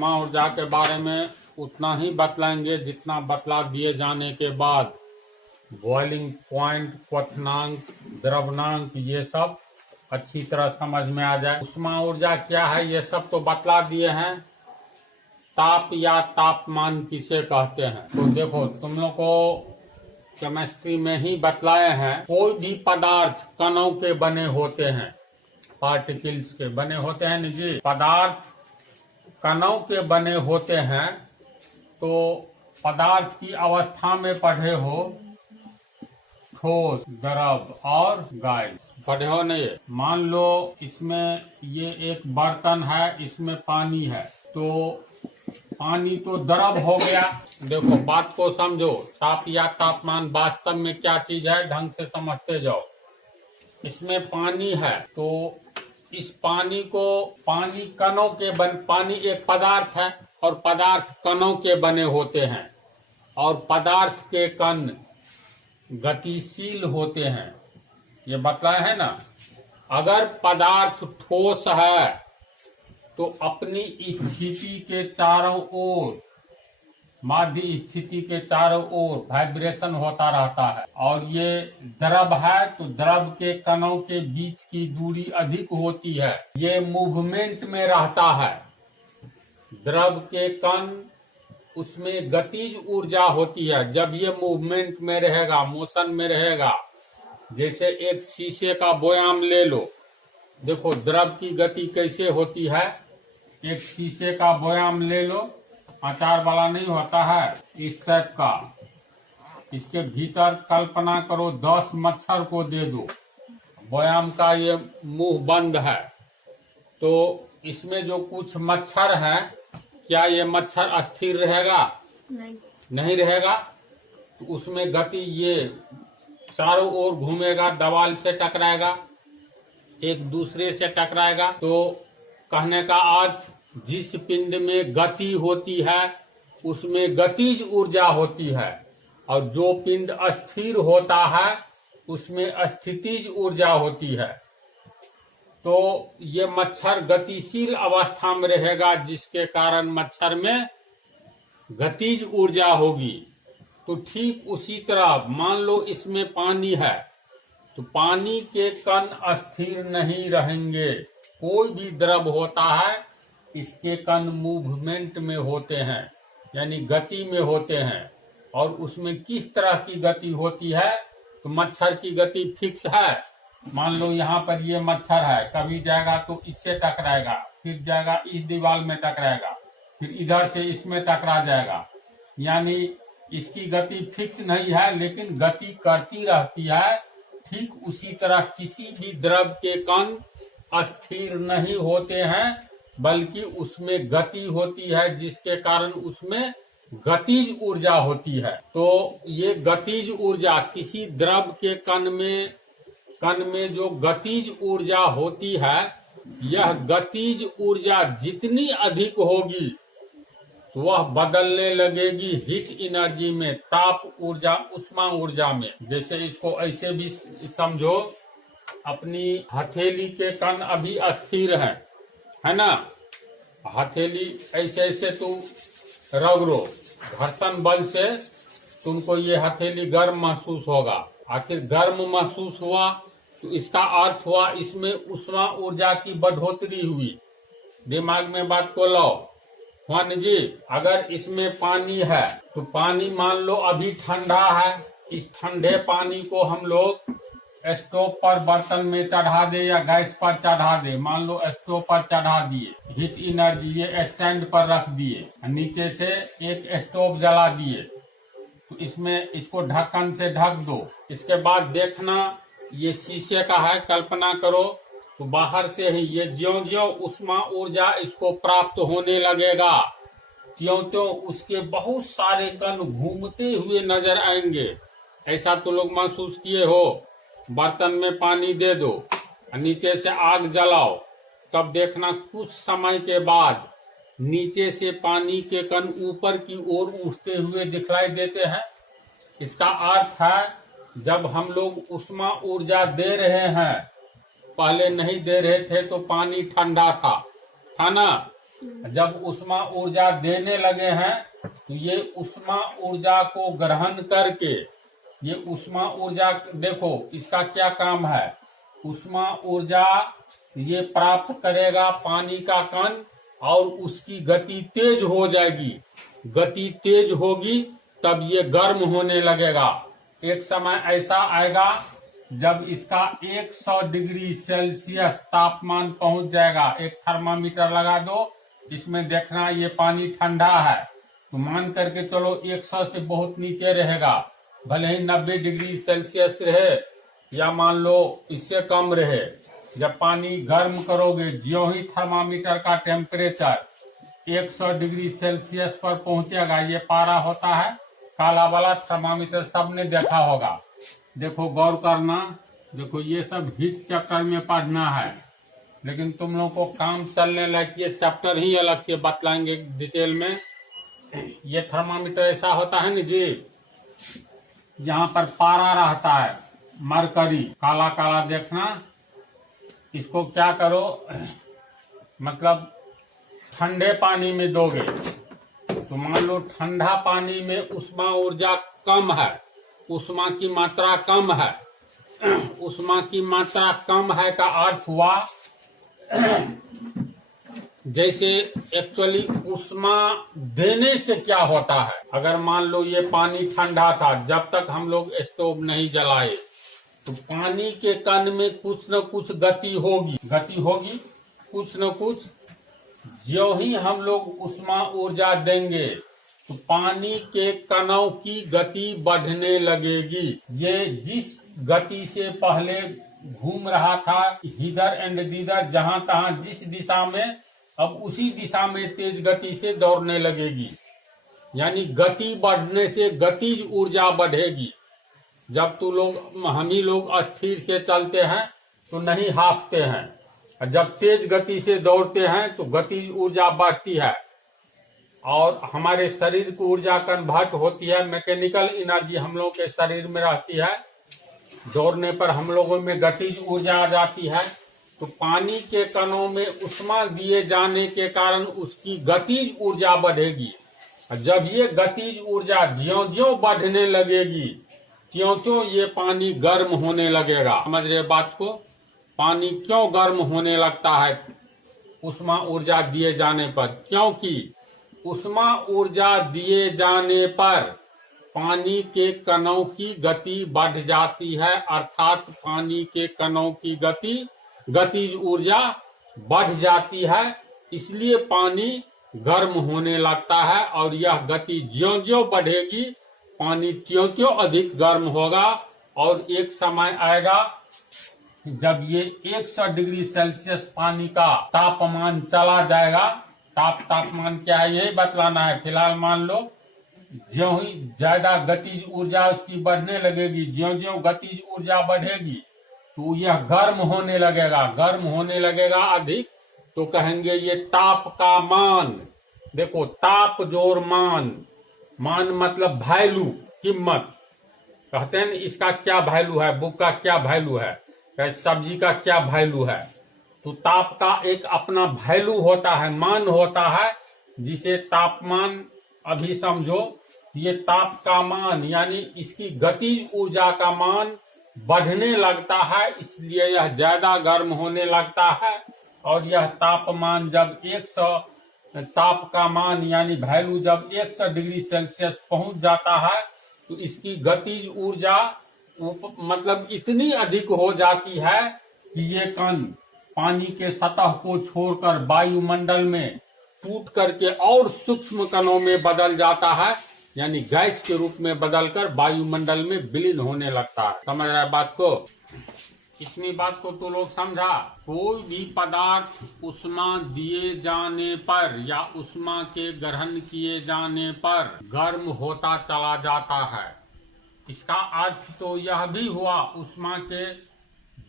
उष्मा ऊर्जा के बारे में उतना ही बतलाएंगे जितना बतला दिए जाने के बाद बॉइलिंग पॉइंट, क्वथनांक, द्रवनांक ये सब अच्छी तरह समझ में आ जाए। उष्मा ऊर्जा क्या है ये सब तो बतला दिए हैं। ताप या तापमान किसे कहते हैं तो देखो, तुम लोग को केमिस्ट्री में ही बतलाए हैं। कोई भी पदार्थ कणों के बने होते हैं, पार्टिकल्स के बने होते हैं न जी। पदार्थ कणों के बने होते हैं तो पदार्थ की अवस्था में पढ़े हो ठोस, द्रव और गैस, पढ़े हो नहीं। मान लो इसमें ये एक बर्तन है, इसमें पानी है, तो पानी तो द्रव हो गया। देखो बात को समझो, ताप या तापमान वास्तव में क्या चीज है ढंग से समझते जाओ। इसमें पानी है तो इस पानी को, पानी कणों के पानी एक पदार्थ है और पदार्थ कणों के बने होते हैं और पदार्थ के कण गतिशील होते हैं, ये बतलाया है ना। अगर पदार्थ ठोस है तो अपनी स्थिति के चारों ओर, माध्य स्थिति के चारों ओर वाइब्रेशन होता रहता है। और ये द्रव है तो द्रव के कणों के बीच की दूरी अधिक होती है, ये मूवमेंट में रहता है। द्रव के कण, उसमें गतिज ऊर्जा होती है। जब ये मूवमेंट में रहेगा, मोशन में रहेगा, जैसे एक शीशे का बोयाम ले लो, देखो द्रव की गति कैसे होती है। एक शीशे का बोयाम ले लो, अचार वाला नहीं होता है, इस टाइप का। इसके भीतर कल्पना करो 10 मच्छर को दे दो, बोयाम का ये मुंह बंद है, तो इसमें जो कुछ मच्छर है, क्या ये मच्छर स्थिर रहेगा? नहीं रहेगा। तो उसमें गति ये चारों ओर घूमेगा, दीवार से टकराएगा, एक दूसरे से टकराएगा। तो कहने का अर्थ, जिस पिंड में गति होती है उसमें गतिज ऊर्जा होती है और जो पिंड अस्थिर होता है उसमें स्थितिज ऊर्जा होती है। तो ये मच्छर गतिशील अवस्था में रहेगा, जिसके कारण मच्छर में गतिज ऊर्जा होगी। तो ठीक उसी तरह मान लो इसमें पानी है तो पानी के कण अस्थिर नहीं रहेंगे। कोई भी द्रव होता है इसके कण मूवमेंट में होते हैं, यानी गति में होते हैं। और उसमें किस तरह की गति होती है तो मच्छर की गति फिक्स है। मान लो यहाँ पर ये मच्छर है, कभी जाएगा तो इससे टकराएगा, फिर जाएगा इस दीवार में टकराएगा, फिर इधर से इसमें टकरा जाएगा। यानी इसकी गति फिक्स नहीं है, लेकिन गति करती रहती है। ठीक उसी तरह किसी भी द्रव के कण अस्थिर नहीं होते हैं, बल्कि उसमें गति होती है, जिसके कारण उसमें गतिज ऊर्जा होती है। तो ये गतिज ऊर्जा किसी द्रव के कण में जो गतिज ऊर्जा होती है, यह गतिज ऊर्जा जितनी अधिक होगी तो वह बदलने लगेगी हीट एनर्जी में, ताप ऊर्जा, उष्मा ऊर्जा में। जैसे इसको ऐसे भी समझो, अपनी हथेली के कण अभी अस्थिर है ना। हथेली ऐसे ऐसे तुम रगड़ो, घर्षण बल से तुमको ये हथेली गर्म महसूस होगा। आखिर गर्म महसूस हुआ तो इसका अर्थ हुआ इसमें उष्मा ऊर्जा की बढ़ोतरी हुई। दिमाग में बात को लो मान जी। अगर इसमें पानी है तो पानी मान लो अभी ठंडा है, इस ठंडे पानी को हम लोग स्टोव पर बर्तन में चढ़ा दे या गैस पर चढ़ा दे। मान लो स्टोव पर चढ़ा दिए, हीट एनर्जी ये स्टैंड पर रख दिए, नीचे से एक स्टोव जला दिए, तो इसमें इसको ढक्कन से ढक दो। इसके बाद देखना ये शीशे का है, कल्पना करो, तो बाहर से ही ये ज्यों ज्यों उष्मा ऊर्जा इसको प्राप्त होने लगेगा, त्यों त्यों उसके बहुत सारे कण घूमते हुए नजर आएंगे। ऐसा तो लोग महसूस किए हो। बर्तन में पानी दे दो, नीचे से आग जलाओ, तब देखना कुछ समय के बाद नीचे से पानी के कण ऊपर की ओर उठते हुए दिखलाई देते हैं। इसका अर्थ है जब हम लोग उष्मा ऊर्जा दे रहे हैं, पहले नहीं दे रहे थे तो पानी ठंडा था ना, जब उष्मा ऊर्जा देने लगे हैं तो ये उष्मा ऊर्जा को ग्रहण करके ये उष्मा ऊर्जा देखो इसका क्या काम है। उष्मा ऊर्जा ये प्राप्त करेगा पानी का कण और उसकी गति तेज हो जाएगी। गति तेज होगी तब ये गर्म होने लगेगा। एक समय ऐसा आएगा जब इसका 100 डिग्री सेल्सियस तापमान पहुंच जाएगा। एक थर्मामीटर लगा दो, इसमें देखना ये पानी ठंडा है तो मान करके चलो 100 से बहुत नीचे रहेगा, भले ही 90 डिग्री सेल्सियस रहे या मान लो इससे कम रहे। जब पानी गर्म करोगे, ज्यों ही थर्मामीटर का टेम्परेचर 100 डिग्री सेल्सियस पर पहुंचेगा, ये पारा होता है काला वाला थर्मामीटर, सबने देखा होगा। देखो गौर करना, देखो ये सब हीट चैप्टर में पढ़ना है, लेकिन तुम लोग को काम चलने लग ये चैप्टर ही अलग से बतलाएंगे डिटेल में। ये थर्मामीटर ऐसा होता है ना जी, यहाँ पर पारा रहता है मरकरी काला काला, देखना इसको क्या करो, मतलब ठंडे पानी में दोगे तो मान लो ठंडा पानी में उष्मा ऊर्जा कम है, उष्मा की मात्रा कम है। उष्मा की मात्रा कम है का अर्थ हुआ जैसे एक्चुअली उष्मा देने से क्या होता है। अगर मान लो ये पानी ठंडा था, जब तक हम लोग स्टोव नहीं जलाए तो पानी के कण में कुछ न कुछ गति होगी कुछ न कुछ। ज्यों ही हम लोग उष्मा ऊर्जा देंगे तो पानी के कणों की गति बढ़ने लगेगी। ये जिस गति से पहले घूम रहा था इधर एंड दीदर, जहां तहां जिस दिशा में, अब उसी दिशा में तेज गति से दौड़ने लगेगी। यानी गति बढ़ने से गतिज ऊर्जा बढ़ेगी। जब तू लोग हम ही लोग अस्थिर से चलते हैं तो नहीं हाँफते हैं, और जब तेज गति से दौड़ते हैं तो गतिज ऊर्जा बढ़ती है और हमारे शरीर की ऊर्जा कन्वर्ट होती है। मैकेनिकल एनर्जी हम लोग के शरीर में रहती है। दौड़ने पर हम लोगों में गतिज ऊर्जा आ जाती है। तो पानी के कणों में उष्मा दिए जाने के कारण उसकी गतिज ऊर्जा बढ़ेगी। जब ये गतिज ऊर्जा ज्यों-ज्यों बढ़ने लगेगी त्यों-त्यों ये पानी गर्म होने लगेगा। समझ रहे बात को? पानी क्यों गर्म होने लगता है उष्मा ऊर्जा दिए जाने पर? क्योंकि उष्मा ऊर्जा दिए जाने पर पानी के कणों की गति बढ़ जाती है, अर्थात पानी के कणों की गतिज ऊर्जा बढ़ जाती है, इसलिए पानी गर्म होने लगता है। और यह गति ज्यों-ज्यों बढ़ेगी पानी त्यों-त्यों अधिक गर्म होगा। और एक समय आएगा जब ये 100 डिग्री सेल्सियस पानी का तापमान चला जाएगा। तापमान क्या है यही बतलाना है। फिलहाल मान लो ज्यों ही ज्यादा गतिज ऊर्जा उसकी बढ़ने लगेगी, ज्यों-ज्यों गतिज ऊर्जा बढ़ेगी तो यह गर्म होने लगेगा। गर्म होने लगे अधिक तो कहेंगे ये ताप का मान। देखो ताप जोर मान मतलब वैल्यू, कीमत। कहते हैं इसका क्या वैल्यू है, बुक का क्या वैल्यू है, सब्जी का क्या वैल्यू है। तो ताप का एक अपना वैल्यू होता है, मान होता है, जिसे तापमान अभी समझो। ये ताप का मान यानी इसकी गतिज ऊर्जा का मान बढ़ने लगता है, इसलिए यह ज्यादा गर्म होने लगता है। और यह तापमान जब 100 ताप का मान यानी वैल्यू जब 100 डिग्री सेल्सियस पहुंच जाता है तो इसकी गतिज ऊर्जा मतलब इतनी अधिक हो जाती है कि ये कण पानी के सतह को छोड़कर वायुमंडल में टूट करके और सूक्ष्म कणों में बदल जाता है, यानी गैस के रूप में बदलकर वायुमंडल में विलीन होने लगता है। समझ रहा है बात को? इतनी बात को तो लोग समझा। कोई भी पदार्थ उष्मा दिए जाने पर या उष्मा के ग्रहण किए जाने पर गर्म होता चला जाता है। इसका अर्थ तो यह भी हुआ उष्मा के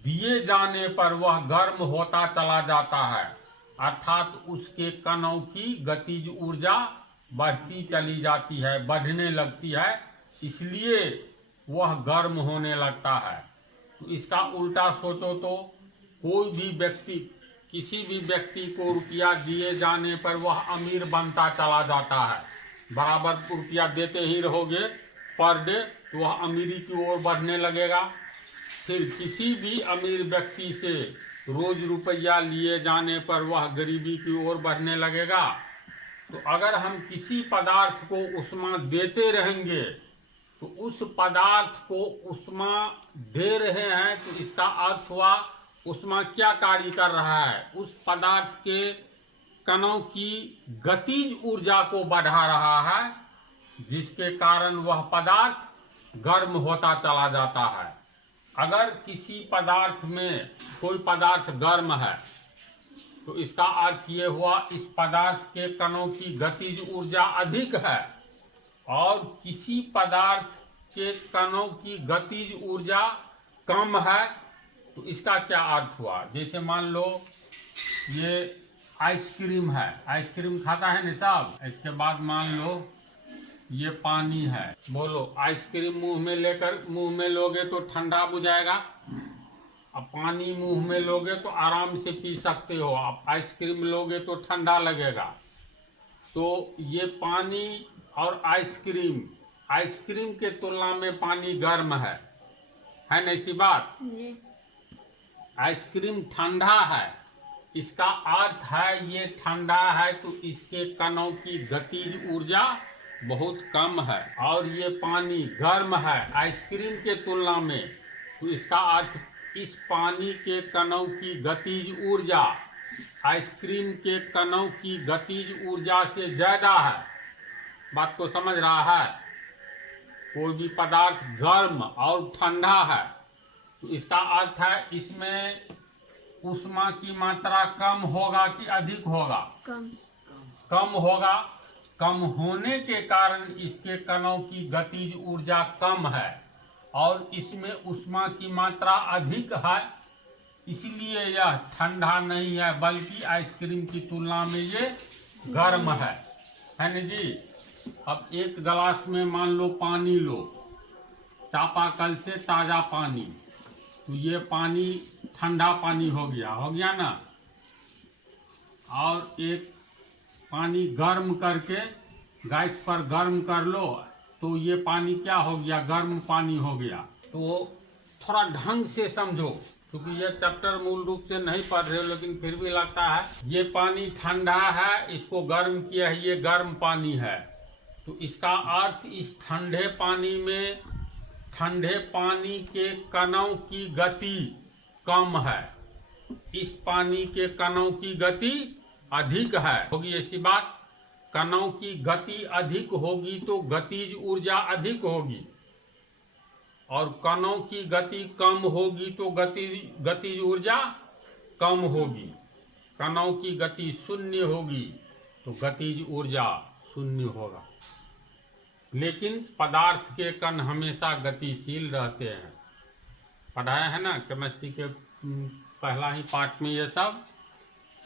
दिए जाने पर वह गर्म होता चला जाता है, अर्थात उसके कणों की गतिज ऊर्जा बढ़ती चली जाती है, बढ़ने लगती है, इसलिए वह गर्म होने लगता है। तो इसका उल्टा सोचो तो कोई भी व्यक्ति किसी भी व्यक्ति को रुपया दिए जाने पर वह अमीर बनता चला जाता है। बराबर रुपया देते ही रहोगे पर डे तो वह अमीरी की ओर बढ़ने लगेगा। फिर किसी भी अमीर व्यक्ति से रोज रुपया लिए जाने पर वह गरीबी की ओर बढ़ने लगेगा। तो अगर हम किसी पदार्थ को उष्मा देते रहेंगे तो उस पदार्थ को उष्मा दे रहे हैं, तो इसका अर्थ हुआ उष्मा क्या कार्य कर रहा है, उस पदार्थ के कणों की गतिज ऊर्जा को बढ़ा रहा है, जिसके कारण वह पदार्थ गर्म होता चला जाता है। अगर किसी पदार्थ में कोई पदार्थ गर्म है तो इसका अर्थ ये हुआ इस पदार्थ के कणों की गतिज ऊर्जा अधिक है, और किसी पदार्थ के कणों की गतिज ऊर्जा कम है तो इसका क्या अर्थ हुआ। जैसे मान लो ये आइसक्रीम है, आइसक्रीम खाता है ना साहब, इसके बाद मान लो ये पानी है, बोलो आइसक्रीम मुंह में लोगे तो ठंडा बुझाएगा, अब पानी मुंह में लोगे तो आराम से पी सकते हो, अब आइसक्रीम लोगे तो ठंडा लगेगा। तो ये पानी और आइसक्रीम, आइसक्रीम के तुलना में पानी गर्म है ना ऐसी बात। आइसक्रीम ठंडा है, इसका अर्थ है ये ठंडा है तो इसके कणों की गतिज ऊर्जा बहुत कम है, और ये पानी गर्म है आइसक्रीम के तुलना में, तो इसका अर्थ इस पानी के कणों की गतिज ऊर्जा आइसक्रीम के कणों की गतिज ऊर्जा से ज्यादा है। बात को समझ रहा है। कोई भी पदार्थ गर्म और ठंडा है तो इसका अर्थ है इसमें ऊष्मा की मात्रा कम होगा कि अधिक होगा, कम होगा। कम होने के कारण इसके कणों की गतिज ऊर्जा कम है और इसमें ऊष्मा की मात्रा अधिक है, इसलिए यह ठंडा नहीं है बल्कि आइसक्रीम की तुलना में ये गर्म है ना जी। अब एक गिलास में मान लो पानी लो, चापाकल से ताज़ा पानी, तो ये पानी ठंडा पानी हो गया ना, और एक पानी गर्म करके गैस पर गर्म कर लो तो ये पानी क्या हो गया, गर्म पानी हो गया। तो थोड़ा ढंग से समझो, क्योंकि ये चैप्टर मूल रूप से नहीं पढ़ रहे हो लेकिन फिर भी लगता है ये पानी ठंडा है, इसको गर्म किया है, ये गर्म पानी है, तो इसका अर्थ इस ठंडे पानी में ठंडे पानी के कणों की गति कम है, इस पानी के कणों की गति अधिक है, होगी ऐसी बात। कणों की गति अधिक होगी तो गतिज ऊर्जा अधिक होगी, और कणों की गति कम होगी तो गतिज ऊर्जा कम होगी। कणों की गति शून्य होगी तो गतिज ऊर्जा शून्य होगा। लेकिन पदार्थ के कण हमेशा गतिशील रहते हैं, पढ़ाया है ना केमिस्ट्री के पहला ही पार्ट में ये सब।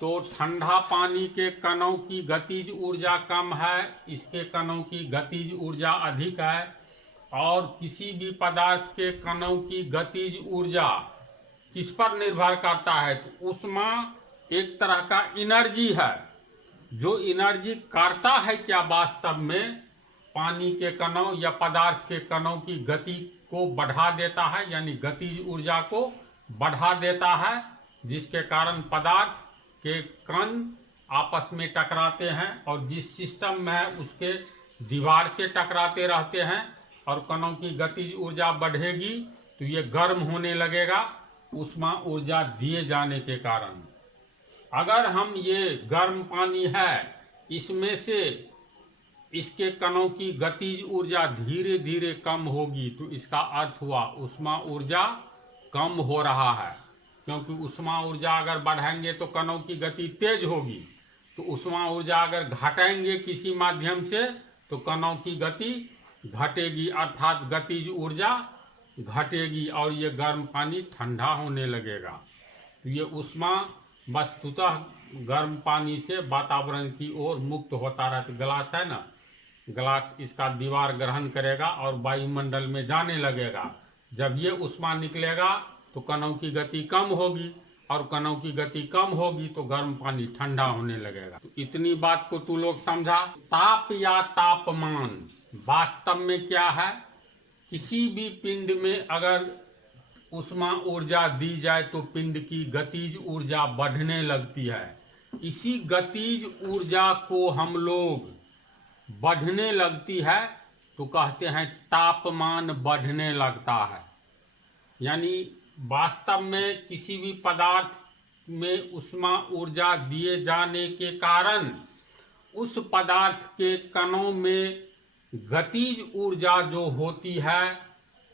तो ठंडा पानी के कणों की गतिज ऊर्जा कम है, इसके कणों की गतिज ऊर्जा अधिक है, और किसी भी पदार्थ के कणों की गतिज ऊर्जा किस पर निर्भर करता है, तो ऊष्मा एक तरह का एनर्जी है, जो एनर्जी करता है क्या वास्तव में, पानी के कणों या पदार्थ के कणों की गति को बढ़ा देता है, यानी गतिज ऊर्जा को बढ़ा देता है, जिसके कारण पदार्थ के कण आपस में टकराते हैं, और जिस सिस्टम में है उसके दीवार से टकराते रहते हैं, और कणों की गतिज ऊर्जा बढ़ेगी तो ये गर्म होने लगेगा ऊष्मा ऊर्जा दिए जाने के कारण। अगर हम ये गर्म पानी है इसमें से इसके कणों की गतिज ऊर्जा धीरे धीरे कम होगी तो इसका अर्थ हुआ ऊष्मा ऊर्जा कम हो रहा है, क्योंकि ऊष्मा ऊर्जा अगर बढ़ाएंगे तो कणों की गति तेज होगी, तो ऊष्मा ऊर्जा अगर घटाएंगे किसी माध्यम से तो कणों की गति घटेगी, अर्थात गतिज ऊर्जा घटेगी और ये गर्म पानी ठंडा होने लगेगा। तो ये ऊष्मा वस्तुतः गर्म पानी से वातावरण की ओर मुक्त होता रहता। गिलास है ना, गिलास इसका दीवार ग्रहण करेगा और वायुमंडल में जाने लगेगा। जब ये ऊष्मा निकलेगा तो कणों की गति कम होगी, और कणों की गति कम होगी तो गर्म पानी ठंडा होने लगेगा। तो इतनी बात को तू लोग समझा। ताप या तापमान वास्तव में क्या है? किसी भी पिंड में अगर उष्मा ऊर्जा दी जाए तो पिंड की गतिज ऊर्जा बढ़ने लगती है। इसी गतिज ऊर्जा को हम लोग बढ़ने लगती है तो कहते हैं तापमान बढ़ने लगता है। यानी वास्तव में किसी भी पदार्थ में उष्मा ऊर्जा दिए जाने के कारण उस पदार्थ के कणों में गतिज ऊर्जा जो होती है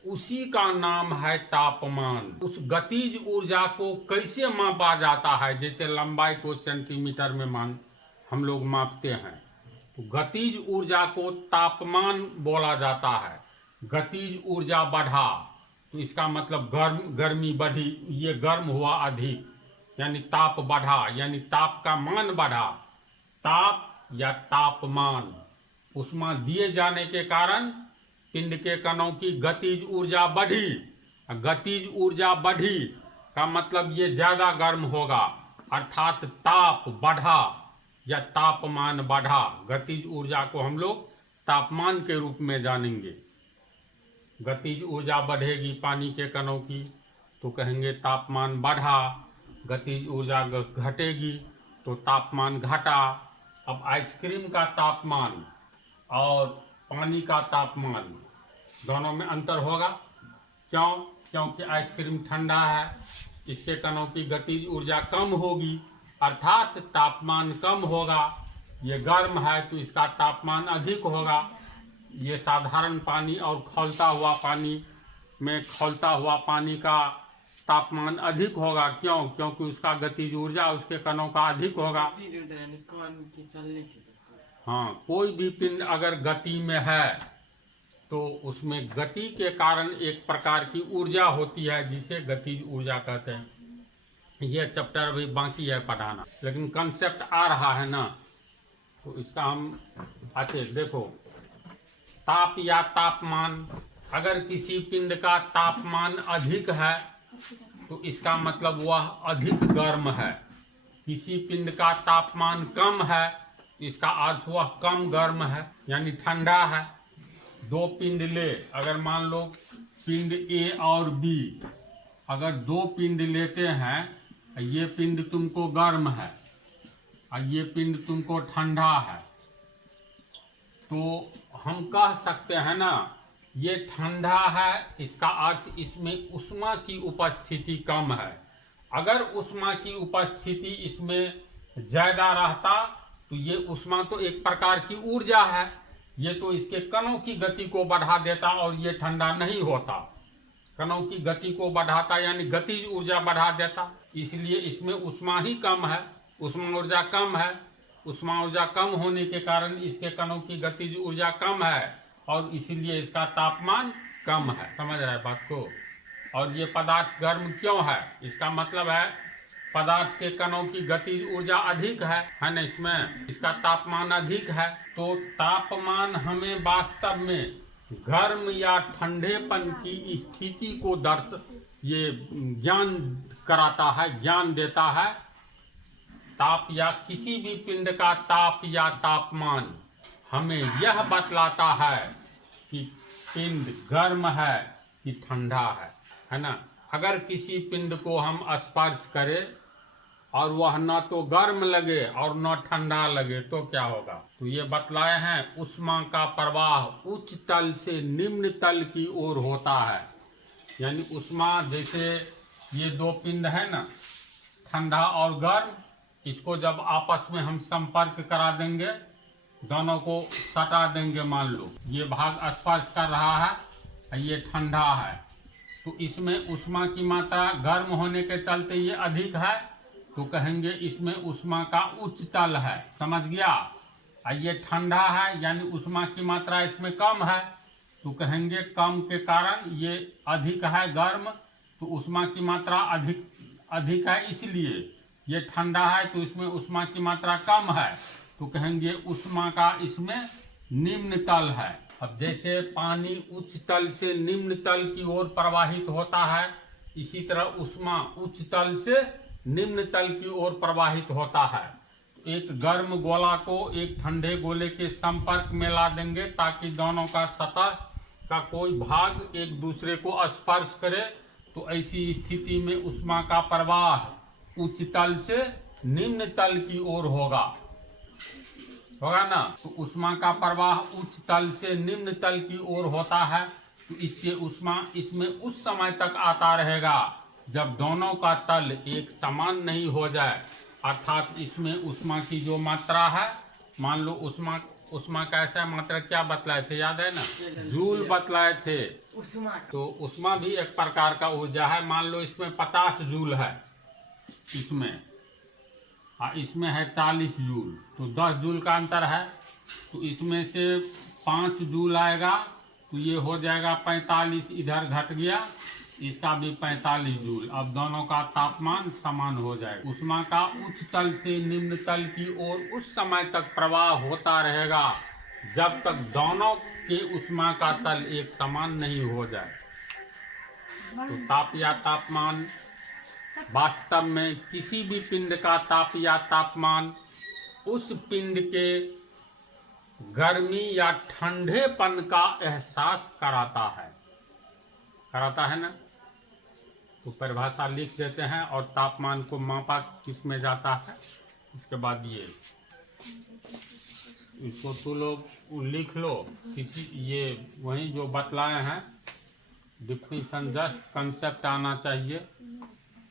उसी का नाम है तापमान। उस गतिज ऊर्जा को कैसे मापा जाता है? जैसे लंबाई को सेंटीमीटर में हम लोग मापते हैं, तो गतिज ऊर्जा को तापमान बोला जाता है। गतिज ऊर्जा बढ़ा तो इसका मतलब गर्मी बढ़ी, ये गर्म हुआ अधिक, यानी ताप बढ़ा, यानी ताप का मान बढ़ा। ताप या तापमान उष्मा दिए जाने के कारण पिंड के कणों की गतिज ऊर्जा बढ़ी। गतिज ऊर्जा बढ़ी का मतलब ये ज्यादा गर्म होगा, अर्थात ताप बढ़ा या तापमान बढ़ा। गतिज ऊर्जा को हम लोग तापमान के रूप में जानेंगे। गतिज ऊर्जा बढ़ेगी पानी के कणों की तो कहेंगे तापमान बढ़ा, गतिज ऊर्जा घटेगी तो तापमान घटा। अब आइसक्रीम का तापमान और पानी का तापमान दोनों में अंतर होगा। क्यों? क्योंकि आइसक्रीम ठंडा है, इसके कणों की गतिज ऊर्जा कम होगी, अर्थात तापमान कम होगा। ये गर्म है तो इसका तापमान अधिक होगा। ये साधारण पानी और खौलता हुआ पानी में खौलता हुआ पानी का तापमान अधिक होगा। क्यों? क्योंकि उसका गतिज ऊर्जा उसके कणों का अधिक होगा। हाँ, कोई भी पिंड अगर गति में है तो उसमें गति के कारण एक प्रकार की ऊर्जा होती है जिसे गतिज ऊर्जा कहते हैं। यह चैप्टर अभी बाकी है पढ़ाना, लेकिन कंसेप्ट आ रहा है ना, तो इसका हम अच्छे देखो। ताप या तापमान, अगर किसी पिंड का तापमान अधिक है तो इसका मतलब वह अधिक गर्म है। किसी पिंड का तापमान कम है तो इसका अर्थ वह कम गर्म है, यानी ठंडा है। दो पिंड ले, अगर मान लो पिंड ए और बी, अगर दो पिंड लेते हैं, ये पिंड तुमको गर्म है और ये पिंड तुमको ठंडा है, तो हम कह सकते हैं ना ये ठंडा है, इसका अर्थ इसमें उष्मा की उपस्थिति कम है। अगर उष्मा की उपस्थिति इसमें ज्यादा रहता तो ये उष्मा तो एक प्रकार की ऊर्जा है, ये तो इसके कणों की गति को बढ़ा देता और ये ठंडा नहीं होता। कणों की गति को बढ़ाता यानी गतिज ऊर्जा बढ़ा देता, इसलिए इसमें उष्मा ही कम है, उष्मा ऊर्जा कम है। उष्मा ऊर्जा कम होने के कारण इसके कणों की गतिज ऊर्जा कम है और इसीलिए इसका तापमान कम है। समझ रहे बात को? और ये पदार्थ गर्म क्यों है? इसका मतलब है पदार्थ के कणों की गतिज ऊर्जा अधिक है ना, इसमें इसका तापमान अधिक है। तो तापमान हमें वास्तव में गर्म या ठंडेपन की स्थिति को ये ज्ञान कराता है, ज्ञान देता है। ताप या किसी भी पिंड का ताप या तापमान हमें यह बतलाता है कि पिंड गर्म है कि ठंडा है ना। अगर किसी पिंड को हम स्पर्श करें और वह न तो गर्म लगे और न ठंडा लगे तो क्या होगा? तो ये बतलाए हैं उष्मा का प्रवाह उच्च तल से निम्न तल की ओर होता है। यानी उष्मा, जैसे ये दो पिंड है ना, ठंडा और गर्म, इसको जब आपस में हम संपर्क करा देंगे, दोनों को सटा देंगे, मान लो ये भाग स्पर्श कर रहा है, ये ठंडा है, तो इसमें उष्मा की मात्रा गर्म होने के चलते ये अधिक है, तो कहेंगे इसमें उष्मा का उच्च तल है। समझ गया? ये ठंडा है यानी उष्मा की मात्रा इसमें कम है, तो कहेंगे कम के कारण ये अधिक है गर्म, तो उष्मा की मात्रा अधिक है, इसलिए ये ठंडा है तो इसमें उष्मा की मात्रा कम है, तो कहेंगे उष्मा का इसमें निम्न तल है। अब जैसे पानी उच्च तल से निम्न तल की ओर प्रवाहित होता है, इसी तरह उष्मा उच्च तल से निम्न तल की ओर प्रवाहित होता है। एक गर्म गोला को एक ठंडे गोले के संपर्क में ला देंगे ताकि दोनों का सतह का कोई भाग एक दूसरे को स्पर्श करे, तो ऐसी स्थिति में ऊष्मा का प्रवाह उच्च तल से निम्न तल की ओर होगा ना। तो ऊष्मा का प्रवाह उच्च तल से निम्न तल की ओर होता है, तो इससे ऊष्मा इसमें उस समय तक आता रहेगा जब दोनों का तल एक समान नहीं हो जाए, अर्थात इसमें ऊष्मा की जो मात्रा है, मान लो ऊष्मा का ऐसा मात्रा क्या बतलाए थे, याद है ना, जूल बतलाए थे। तो ऊष्मा भी एक प्रकार का ऊर्जा है। मान लो इसमें 50 जूल है, इसमें है 40 जूल, तो 10 जूल का अंतर है। तो इसमें से 5 जूल आएगा तो ये हो जाएगा 45, इधर घट गया, इसका भी 45 जूल। अब दोनों का तापमान समान हो जाएगा। ऊष्मा का उच्च तल से निम्न तल की ओर उस समय तक प्रवाह होता रहेगा जब तक दोनों के ऊष्मा का तल एक समान नहीं हो जाए। तो ताप या तापमान, वास्तव में किसी भी पिंड का ताप या तापमान उस पिंड के गर्मी या ठंडेपन का एहसास कराता है ना। तो परिभाषा लिख देते हैं और तापमान को मापा किस में जाता है। इसके बाद ये इसको तो लोग लिख लो, किसी ये वही जो बतलाए हैं डिफिनीशन, जस्ट कंसेप्ट आना चाहिए।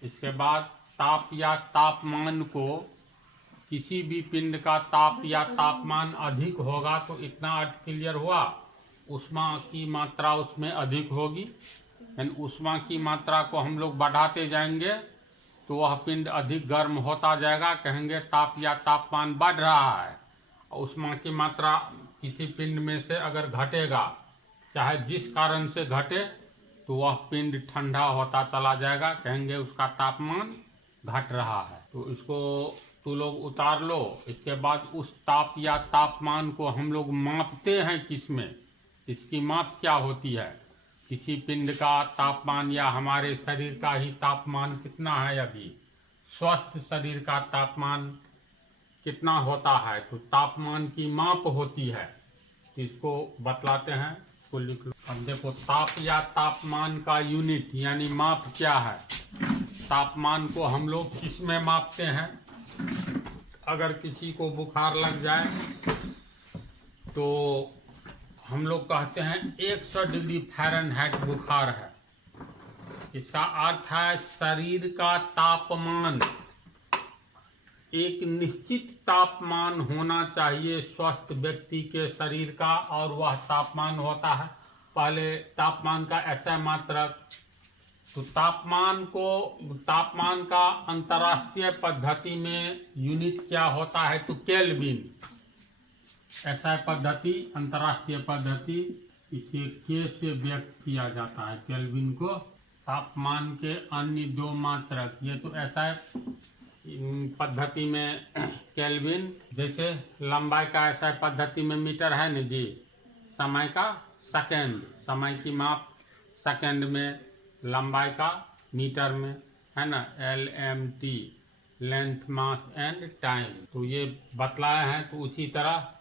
इसके बाद ताप या तापमान को, किसी भी पिंड का ताप या तापमान अधिक होगा तो इतना अर्थ क्लियर हुआ, ऊष्मा की मात्रा उसमें अधिक होगी। यानी ऊष्मा की मात्रा को हम लोग बढ़ाते जाएंगे तो वह पिंड अधिक गर्म होता जाएगा, कहेंगे ताप या तापमान बढ़ रहा है। ऊष्मा की मात्रा किसी पिंड में से अगर घटेगा, चाहे जिस कारण से घटे, तो वह पिंड ठंडा होता चला जाएगा, कहेंगे उसका तापमान घट रहा है। तो इसको तो लोग उतार लो। इसके बाद उस ताप या तापमान को हम लोग मापते हैं किसमें, इसकी माप क्या होती है। किसी पिंड का तापमान या हमारे शरीर का ही तापमान कितना है, अभी स्वस्थ शरीर का तापमान कितना होता है, तो तापमान की माप होती है। इसको बतलाते हैं, इसको लिख लो। अब देखो, ताप या तापमान का यूनिट यानी माप क्या है। तापमान को हम लोग किस में मापते हैं। अगर किसी को बुखार लग जाए तो हम लोग कहते हैं 100 डिग्री फ़ारेनहाइट बुखार है। इसका अर्थ है शरीर का तापमान, एक निश्चित तापमान होना चाहिए स्वस्थ व्यक्ति के शरीर का, और वह तापमान होता है पहले तापमान का ऐसा मात्रक। तो तापमान का अंतर्राष्ट्रीय पद्धति में यूनिट क्या होता है, तो केल्विन। ऐसा पद्धति, अंतर्राष्ट्रीय पद्धति, इसे के से व्यक्त किया जाता है केल्विन को। तापमान के अन्य दो मात्रक, ये तो ऐसा पद्धति में केल्विन, जैसे लंबाई का ऐसा पद्धति में मीटर है ना जी, समय का सेकंड, समय की माप सेकंड में, लंबाई का मीटर में, है ना, LMT, length mass and time. तो ये बतलाए हैं। तो उसी तरह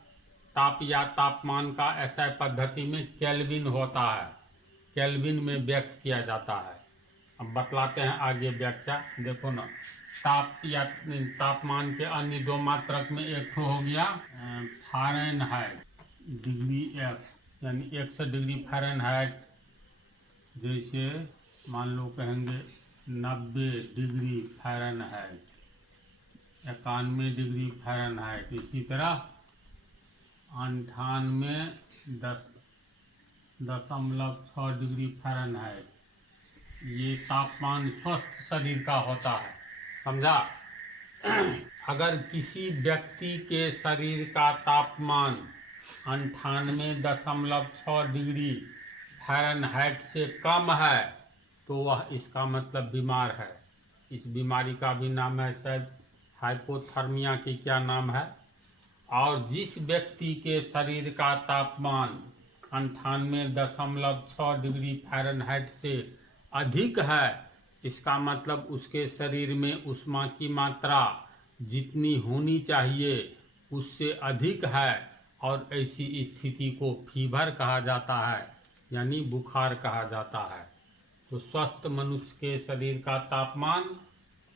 ताप या तापमान का ऐसा पद्धति में केल्विन होता है, केल्विन में व्यक्त किया जाता है। अब बतलाते हैं आगे व्याख्या। देखो ना, ताप या तापमान के अन्य दो मात्रक में एक तो हो गया फ़ारेनहाइट, डिग्री F, यानी 100 डिग्री फ़ारेनहाइट। जैसे मान लो कहेंगे 90 डिग्री फ़ारेनहाइट, 91 डिग्री फ़ारेनहाइट। इसी तरह 98.6 डिग्री फ़ारेनहाइट। ये तापमान स्वस्थ शरीर का होता है, समझा। अगर किसी व्यक्ति के शरीर का तापमान 98.6 डिग्री फ़ारेनहाइट से कम है तो वह, इसका मतलब बीमार है। इस बीमारी का भी नाम है शायद हाइपोथर्मिया, की क्या नाम है। और जिस व्यक्ति के शरीर का तापमान 98.6 डिग्री फ़ारेनहाइट से अधिक है इसका मतलब उसके शरीर में ऊष्मा की मात्रा जितनी होनी चाहिए उससे अधिक है, और ऐसी स्थिति को फीवर कहा जाता है, यानी बुखार कहा जाता है। तो स्वस्थ मनुष्य के शरीर का तापमान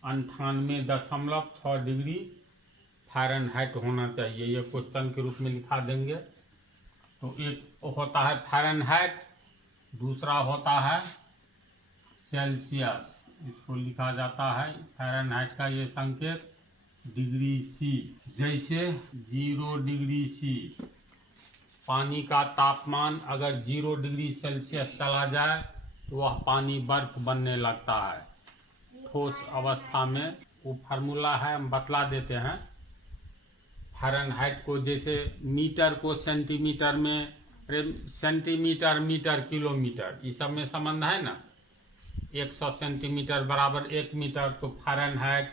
98.6 डिग्री फ़ारेनहाइट होना चाहिए। ये क्वेश्चन के रूप में लिखा देंगे। तो एक होता है फ़ारेनहाइट, दूसरा होता है सेल्सियस। इसको लिखा जाता है फ़ारेनहाइट का ये संकेत डिग्री सी। जैसे 0 डिग्री सी, पानी का तापमान अगर 0 डिग्री सेल्सियस चला जाए तो वह पानी बर्फ बनने लगता है ठोस अवस्था में। वो फार्मूला है, हम बतला देते हैं। फ़ारेनहाइट को जैसे मीटर को सेंटीमीटर में, सेंटीमीटर मीटर किलोमीटर, ये सब में संबंध है ना। 100 सेंटीमीटर बराबर 1 मीटर। तो फ़ारेनहाइट,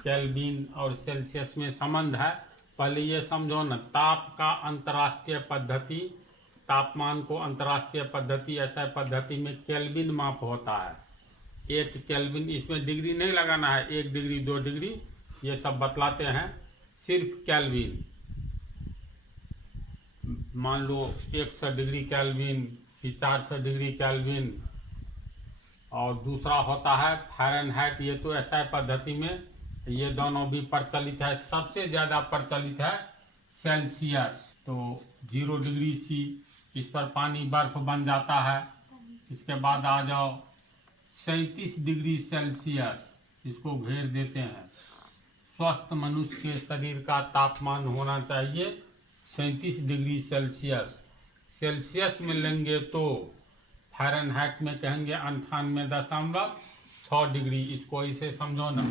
केल्विन और सेल्सियस में संबंध है। पहले ये समझो ना, ताप का अंतर्राष्ट्रीय पद्धति, तापमान को अंतर्राष्ट्रीय पद्धति ऐसा पद्धति में केल्विन माप होता है। 1 केल्विन, इसमें डिग्री नहीं लगाना है, 1 डिग्री 2 डिग्री ये सब बतलाते हैं, सिर्फ केल्विन। मान लो 100 डिग्री केल्विन कि 400 डिग्री केल्विन। और दूसरा होता है फ़ारेनहाइट। ये तो ऐसा पद्धति में ये दोनों भी प्रचलित है। सबसे ज़्यादा प्रचलित है सेल्सियस। तो 0 डिग्री सी, इस पर पानी बर्फ बन जाता है। इसके बाद आ जाओ 37 डिग्री सेल्सियस, इसको घेर देते हैं। स्वस्थ मनुष्य के शरीर का तापमान होना चाहिए 37 डिग्री सेल्सियस। सेल्सियस में लेंगे तो फ़ारेनहाइट में कहेंगे 98.6 डिग्री। इसको ऐसे समझो ना,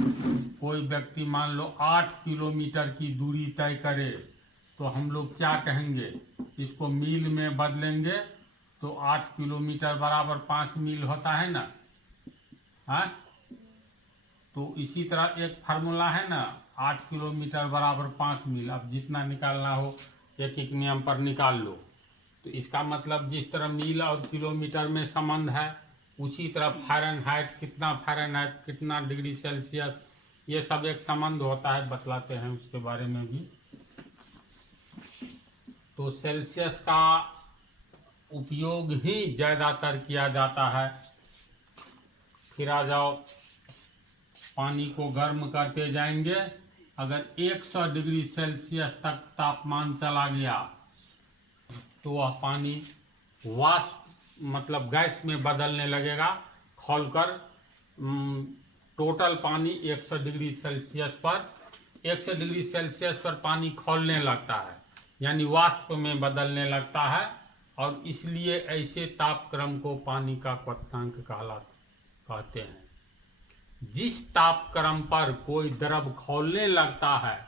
कोई व्यक्ति मान लो 8 किलोमीटर की दूरी तय करे तो हम लोग क्या कहेंगे, इसको मील में बदलेंगे तो 8 किलोमीटर बराबर 5 मील होता है ना। हाँ, तो इसी तरह एक फार्मूला है ना, 8 किलोमीटर बराबर 5 मील। अब जितना निकालना हो एक एक नियम पर निकाल लो। तो इसका मतलब जिस तरह मील और किलोमीटर में संबंध है, उसी तरह फ़ारेनहाइट, कितना फ़ारेनहाइट, कितना डिग्री सेल्सियस, ये सब एक संबंध होता है, बतलाते हैं उसके बारे में भी। तो सेल्सियस का उपयोग ही ज़्यादातर किया जाता है। फिर आ जाओ, पानी को गर्म करते जाएंगे। अगर 100 डिग्री सेल्सियस तक तापमान चला गया तो वह पानी वाष्प मतलब गैस में बदलने लगेगा, खौलकर। टोटल पानी 100 डिग्री सेल्सियस पर, 100 डिग्री सेल्सियस पर पानी खौलने लगता है, यानी वाष्प में बदलने लगता है। और इसलिए ऐसे तापक्रम को पानी का क्वथनांक कहते हैं। जिस तापक्रम पर कोई द्रव खौलने लगता है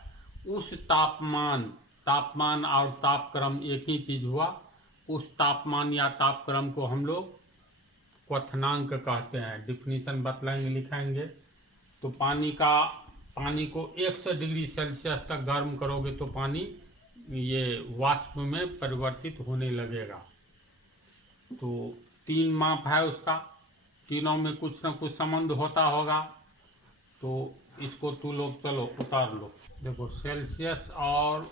उस तापमान और तापक्रम एक ही चीज हुआ। उस तापमान या तापक्रम को हम लोग क्वथनांक कहते हैं। डिफिनीशन बतलाएंगे, लिखाएंगे। तो पानी को 100 डिग्री सेल्सियस तक गर्म करोगे तो पानी ये वाष्प में परिवर्तित होने लगेगा। तो 3 माप है उसका, तीनों में कुछ न कुछ संबंध होता होगा। तो इसको तू लोग चलो उतार लो। देखो, सेल्सियस और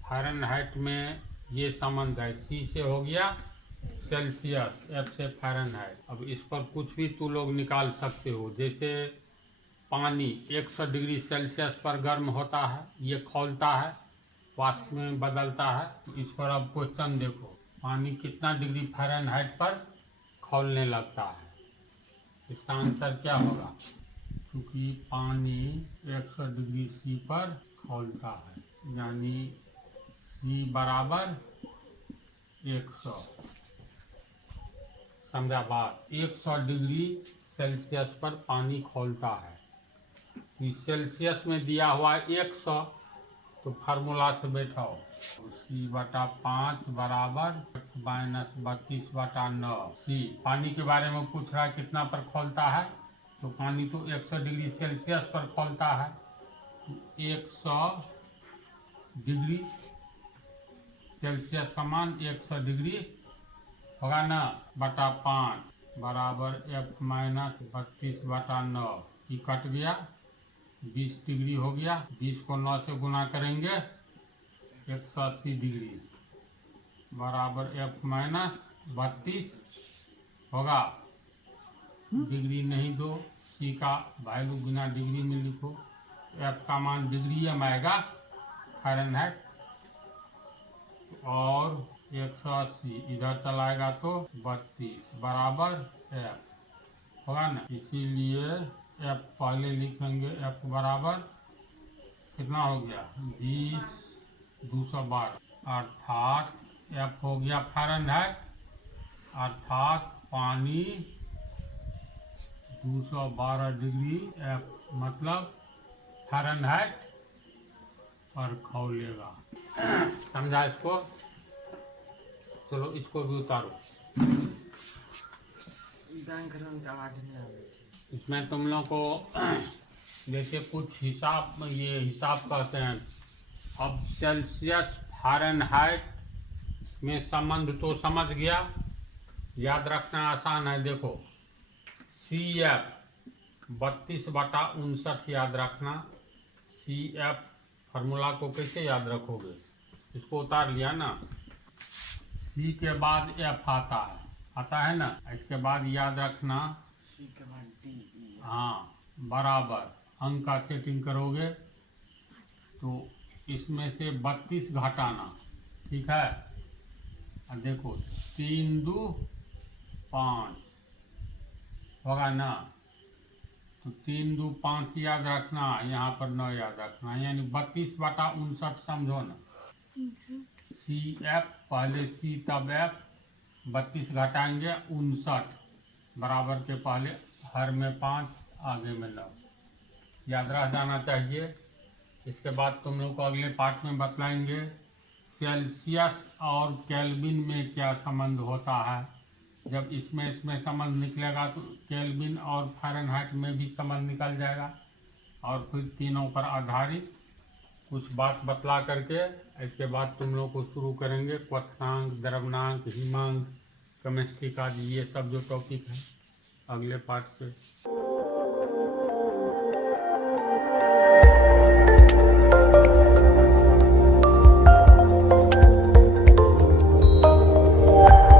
फ़ारेनहाइट में ये संबंध है। सी से हो गया सेल्सियस, एफ से फ़ारेनहाइट। अब इस पर कुछ भी तू लोग निकाल सकते हो। जैसे पानी 100 डिग्री सेल्सियस पर गर्म होता है, ये खौलता है, वाष्प में बदलता है। इस पर अब क्वेश्चन देखो, पानी कितना डिग्री फ़ारेनहाइट पर खौलने लगता है? इसका आंसर क्या होगा? क्योंकि पानी 100 डिग्री सी पर खौलता है, यानी सी बराबर 100। समझा बात? 100 डिग्री सेल्सियस पर पानी खौलता है। सेल्सियस में दिया हुआ 100, तो फार्मूला से बैठाओ, C/5 बराबर -32/9। सी पानी के बारे में पूछ रहा है, कितना पर खौलता है? तो पानी तो 100 डिग्री सेल्सियस पर खौलता है। 100 डिग्री सेल्सियस का मान 100 डिग्री होगा ना, बटा 5, बराबर F माइनस 32/9। ये कट गया, 20 डिग्री हो गया। 20 को 9 से गुना करेंगे 180 डिग्री बराबर F माइनस 32 होगा। डिग्री नहीं दो, सी का वैल्यू बिना डिग्री में लिखो। F का मान डिग्री में आएगा फ़ारेनहाइट, और 180 इधर चलाएगा तो 32 बराबर F होगा ना। इसीलिए F पहले लिखेंगे, F बराबर कितना हो गया 20/212, अर्थात F हो गया फ़ारेनहाइट, अर्थात पानी 212 डिग्री F मतलब फ़ारेनहाइट पर खौलेगा। समझा इसको? चलो इसको भी उतारो। इसमें तुम लोग को जैसे कुछ हिसाब, ये हिसाब कहते हैं। अब सेल्सियस फ़ारेनहाइट में संबंध तो समझ गया, याद रखना आसान है। देखो CF 32/59 याद रखना। CF फार्मूला को कैसे याद रखोगे? इसको उतार लिया ना, C के बाद F आता है ना। इसके बाद याद रखना C के बाद D। हाँ, बराबर अंक का सेटिंग करोगे तो इसमें से 32 घटाना, ठीक है। और देखो 3 2 5 होगा ना, तो 3 2 5 याद रखना, यहाँ पर 9 याद रखना, यानी 32/59 समझो ना। CF पहले C तब F, 32 घटाएंगे 59 बराबर के पहले हर में 5 आगे में 9, याद रह जाना चाहिए। इसके बाद तुम लोग को अगले पार्ट में बतलाएंगे सेल्सियस और केल्विन में क्या संबंध होता है। जब इसमें संबंध निकलेगा तो केल्विन और फ़ारेनहाइट में भी संबंध निकल जाएगा, और फिर तीनों पर आधारित कुछ बात बतला करके इसके बाद तुम लोग को शुरू करेंगे क्वथनांक, द्रव्यनांक, हिमांक, केमिस्ट्री का ये सब जो टॉपिक है अगले पार्ट से।